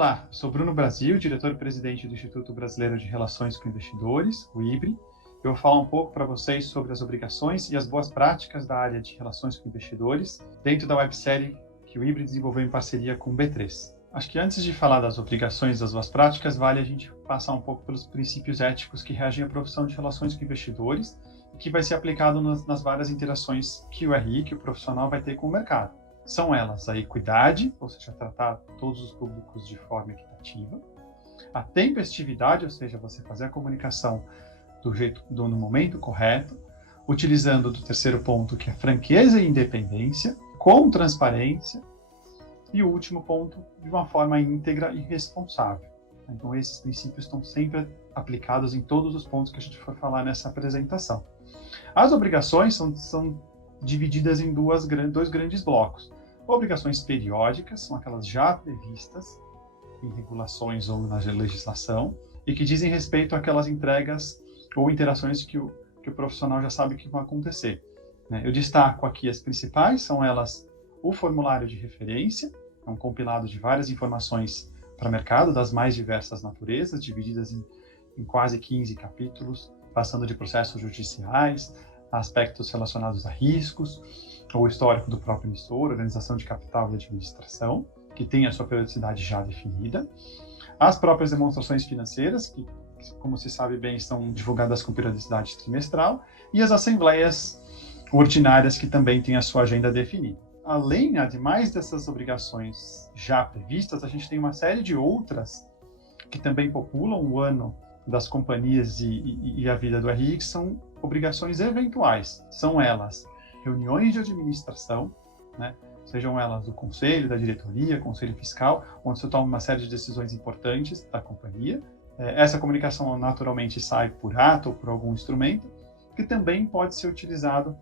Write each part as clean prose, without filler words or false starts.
Olá, sou Bruno Brasil, diretor-presidente do Instituto Brasileiro de Relações com Investidores, o IBRE. Eu vou falar um pouco para vocês sobre as obrigações e as boas práticas da área de relações com investidores dentro da websérie que o IBRE desenvolveu em parceria com o B3. Acho que antes de falar das obrigações e das boas práticas, vale a gente passar um pouco pelos princípios éticos que regem a profissão de relações com investidores e que vai ser aplicado nas várias interações que o RI, que o profissional vai ter com o mercado. São elas a equidade, ou seja, tratar todos os públicos de forma equitativa, a tempestividade, ou seja, você fazer a comunicação no momento correto, utilizando do terceiro ponto, que é franqueza e independência, com transparência, e o último ponto, de uma forma íntegra e responsável. Então, esses princípios estão sempre aplicados em todos os pontos que a gente for falar nessa apresentação. As obrigações são divididas em dois grandes blocos. Obrigações periódicas, são aquelas já previstas em regulações ou na legislação, e que dizem respeito àquelas entregas ou interações que o profissional já sabe que vão acontecer. Eu destaco aqui as principais, são elas o formulário de referência, é um compilado de várias informações para o mercado, das mais diversas naturezas, divididas em quase 15 capítulos, passando de processos judiciais, aspectos relacionados a riscos, ou histórico do próprio emissor, organização de capital e administração, que tem a sua periodicidade já definida. As próprias demonstrações financeiras, que, como se sabe bem, estão divulgadas com periodicidade trimestral, e as assembleias ordinárias, que também têm a sua agenda definida. Além, ademais dessas obrigações já previstas, a gente tem uma série de outras que também populam o ano das companhias e a vida do RI, que são obrigações eventuais. São elas reuniões de administração, sejam elas do conselho, da diretoria, conselho fiscal, onde se toma uma série de decisões importantes da companhia. Essa comunicação naturalmente sai por ato ou por algum instrumento, que também pode ser utilizado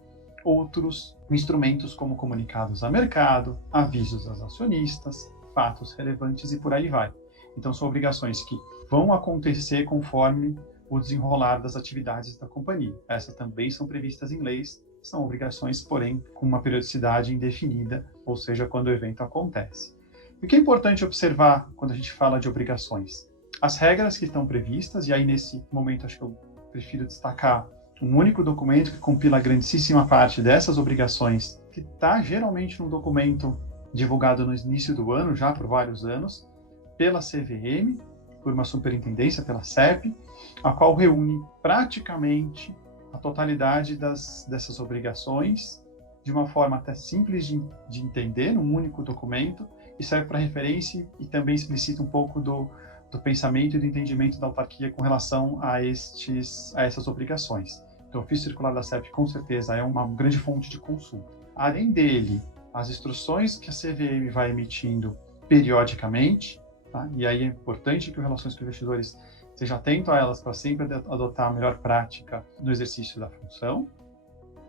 outros instrumentos como comunicados a mercado, avisos aos acionistas, fatos relevantes e por aí vai. Então são obrigações que vão acontecer conforme o desenrolar das atividades da companhia. Essas também são previstas em leis, são obrigações, porém, com uma periodicidade indefinida, ou seja, quando o evento acontece. E o que é importante observar quando a gente fala de obrigações? As regras que estão previstas, e aí nesse momento acho que eu prefiro destacar um único documento que compila a grandíssima parte dessas obrigações, que está geralmente num documento divulgado no início do ano, já por vários anos, pela CVM, por uma superintendência, pela CEP, a qual reúne praticamente a totalidade dessas obrigações de uma forma até simples de entender, num único documento, e serve para referência e também explicita um pouco do pensamento e do entendimento da autarquia com relação a essas obrigações. Então, o ofício circular da CEP, com certeza, é uma grande fonte de consulta. Além dele, as instruções que a CVM vai emitindo periodicamente, e aí é importante que o Relações com Investidores esteja atento a elas para sempre adotar a melhor prática no exercício da função.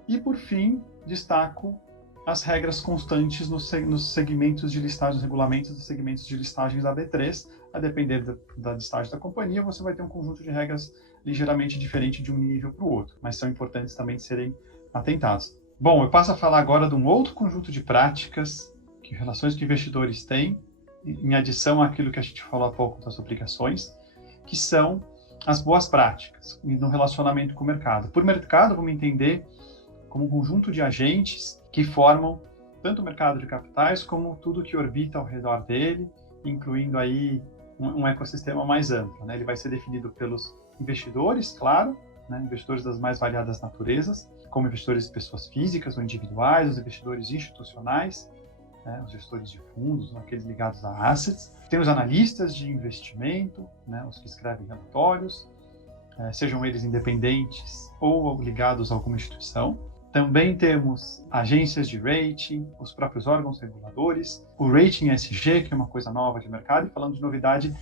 E, por fim, destaco as regras constantes nos segmentos de listagem, nos regulamentos dos segmentos de listagens da B3. A depender da listagem da companhia, você vai ter um conjunto de regras ligeiramente diferente de um nível para o outro, mas são importantes também de serem atentados. Bom, eu passo a falar agora de um outro conjunto de práticas que Relações com Investidores têm, em adição àquilo que a gente falou há pouco das obrigações, que são as boas práticas no relacionamento com o mercado. Por mercado, vamos entender como um conjunto de agentes que formam tanto o mercado de capitais como tudo que orbita ao redor dele, incluindo aí um ecossistema mais amplo. Ele vai ser definido pelos investidores, claro, investidores das mais variadas naturezas, como investidores de pessoas físicas ou individuais, os investidores institucionais, os gestores de fundos, aqueles ligados a assets. Tem os analistas de investimento, os que escrevem relatórios, sejam eles independentes ou ligados a alguma instituição. Também temos agências de rating, os próprios órgãos reguladores, o rating ESG, que é uma coisa nova de mercado, e falando de novidade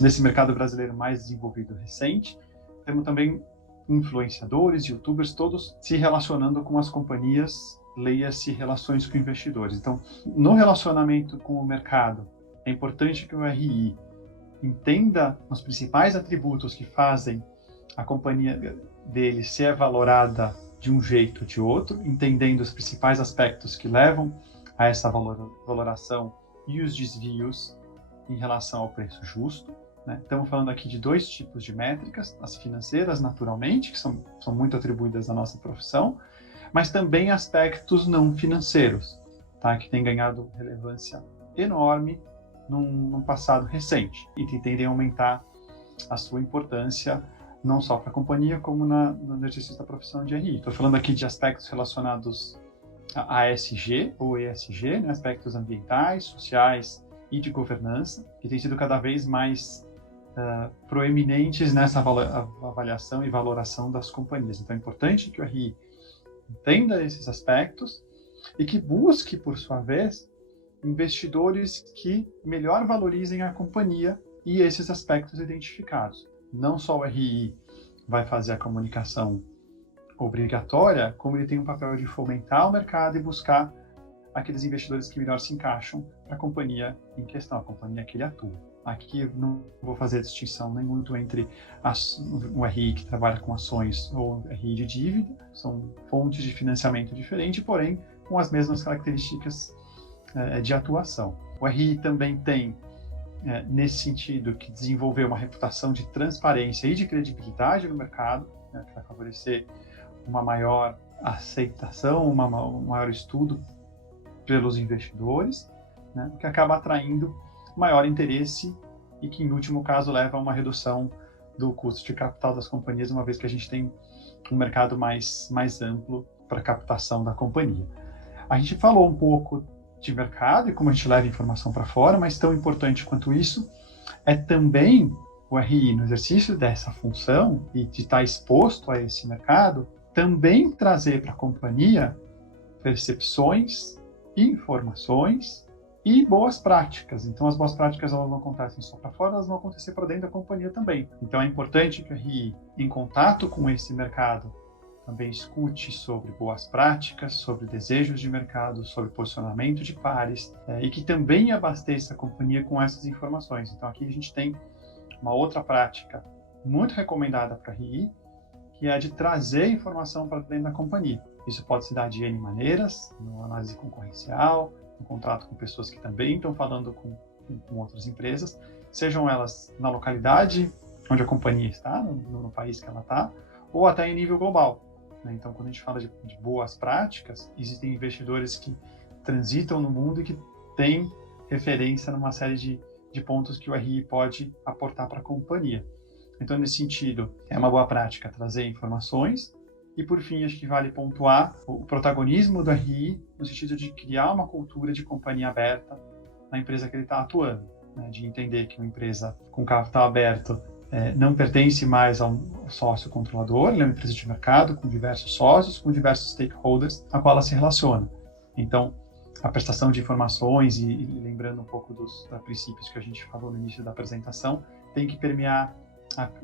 nesse mercado brasileiro mais desenvolvido recente, temos também influenciadores, youtubers, todos se relacionando com as companhias, leia-se relações com investidores. Então, no relacionamento com o mercado, é importante que o RI entenda os principais atributos que fazem a companhia dele ser valorada de um jeito ou de outro, entendendo os principais aspectos que levam a essa valoração e os desvios em relação ao preço justo, né? Estamos falando aqui de 2 tipos de métricas, as financeiras, naturalmente, que são muito atribuídas à nossa profissão, mas também aspectos não financeiros, tá? Que têm ganhado relevância enorme num passado recente e que tendem a aumentar a sua importância não só para a companhia, como no exercício da profissão de RI. Estou falando aqui de aspectos relacionados a ASG ou ESG, né? Aspectos ambientais, sociais e de governança, que têm sido cada vez mais proeminentes nessa avaliação e valoração das companhias. Então é importante que o RI entenda esses aspectos e que busque, por sua vez, investidores que melhor valorizem a companhia e esses aspectos identificados. Não só o RI vai fazer a comunicação obrigatória, como ele tem um papel de fomentar o mercado e buscar aqueles investidores que melhor se encaixam para a companhia em questão, a companhia que ele atua. Aqui não vou fazer distinção nem muito entre o RI que trabalha com ações ou o RI de dívida, são fontes de financiamento diferentes, porém com as mesmas características de atuação. O RI também tem, nesse sentido, que desenvolver uma reputação de transparência e de credibilidade no mercado, né, para favorecer uma maior aceitação, um maior estudo pelos investidores, né, que acaba atraindo maior interesse e que, em último caso, leva a uma redução do custo de capital das companhias, uma vez que a gente tem um mercado mais amplo para a captação da companhia. A gente falou um pouco de mercado e como a gente leva informação para fora, mas tão importante quanto isso é também o RI, no exercício dessa função e de estar exposto a esse mercado, também trazer para a companhia percepções, informações e boas práticas. Então, as boas práticas elas não acontecem só para fora, elas vão acontecer para dentro da companhia também. Então, é importante que o RI, em contato com esse mercado, também escute sobre boas práticas, sobre desejos de mercado, sobre posicionamento de pares, e que também abasteça a companhia com essas informações. Então, aqui a gente tem uma outra prática muito recomendada para a RI, que é a de trazer informação para dentro da companhia. Isso pode se dar de N maneiras, na análise concorrencial, no contrato com pessoas que também estão falando com outras empresas, sejam elas na localidade onde a companhia está, no país que ela está, ou até em nível global. Então, quando a gente fala de boas práticas, existem investidores que transitam no mundo e que têm referência numa série de pontos que o RI pode aportar para a companhia. Então, nesse sentido, é uma boa prática trazer informações e, por fim, acho que vale pontuar o protagonismo do RI no sentido de criar uma cultura de companhia aberta na empresa que ele está atuando, né? De entender que uma empresa com capital aberto não pertence mais a um sócio controlador, ele é uma empresa de mercado com diversos sócios, com diversos stakeholders a qual ela se relaciona. Então, a prestação de informações e lembrando um pouco dos princípios que a gente falou no início da apresentação, tem que permear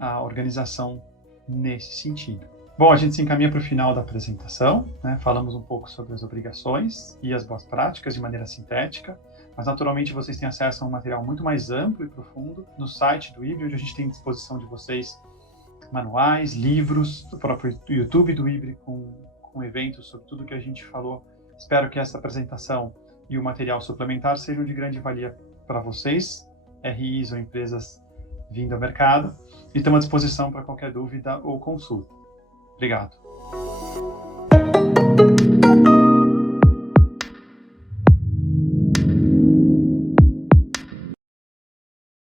a organização nesse sentido. Bom, a gente se encaminha para o final da apresentação, né? Falamos um pouco sobre as obrigações e as boas práticas de maneira sintética, mas naturalmente vocês têm acesso a um material muito mais amplo e profundo no site do IBRI, onde a gente tem à disposição de vocês manuais, livros, do próprio YouTube do IBRI com eventos sobre tudo que a gente falou. Espero que essa apresentação e o material suplementar sejam de grande valia para vocês, RIs ou empresas vindo ao mercado, e estamos à disposição para qualquer dúvida ou consulta. Obrigado.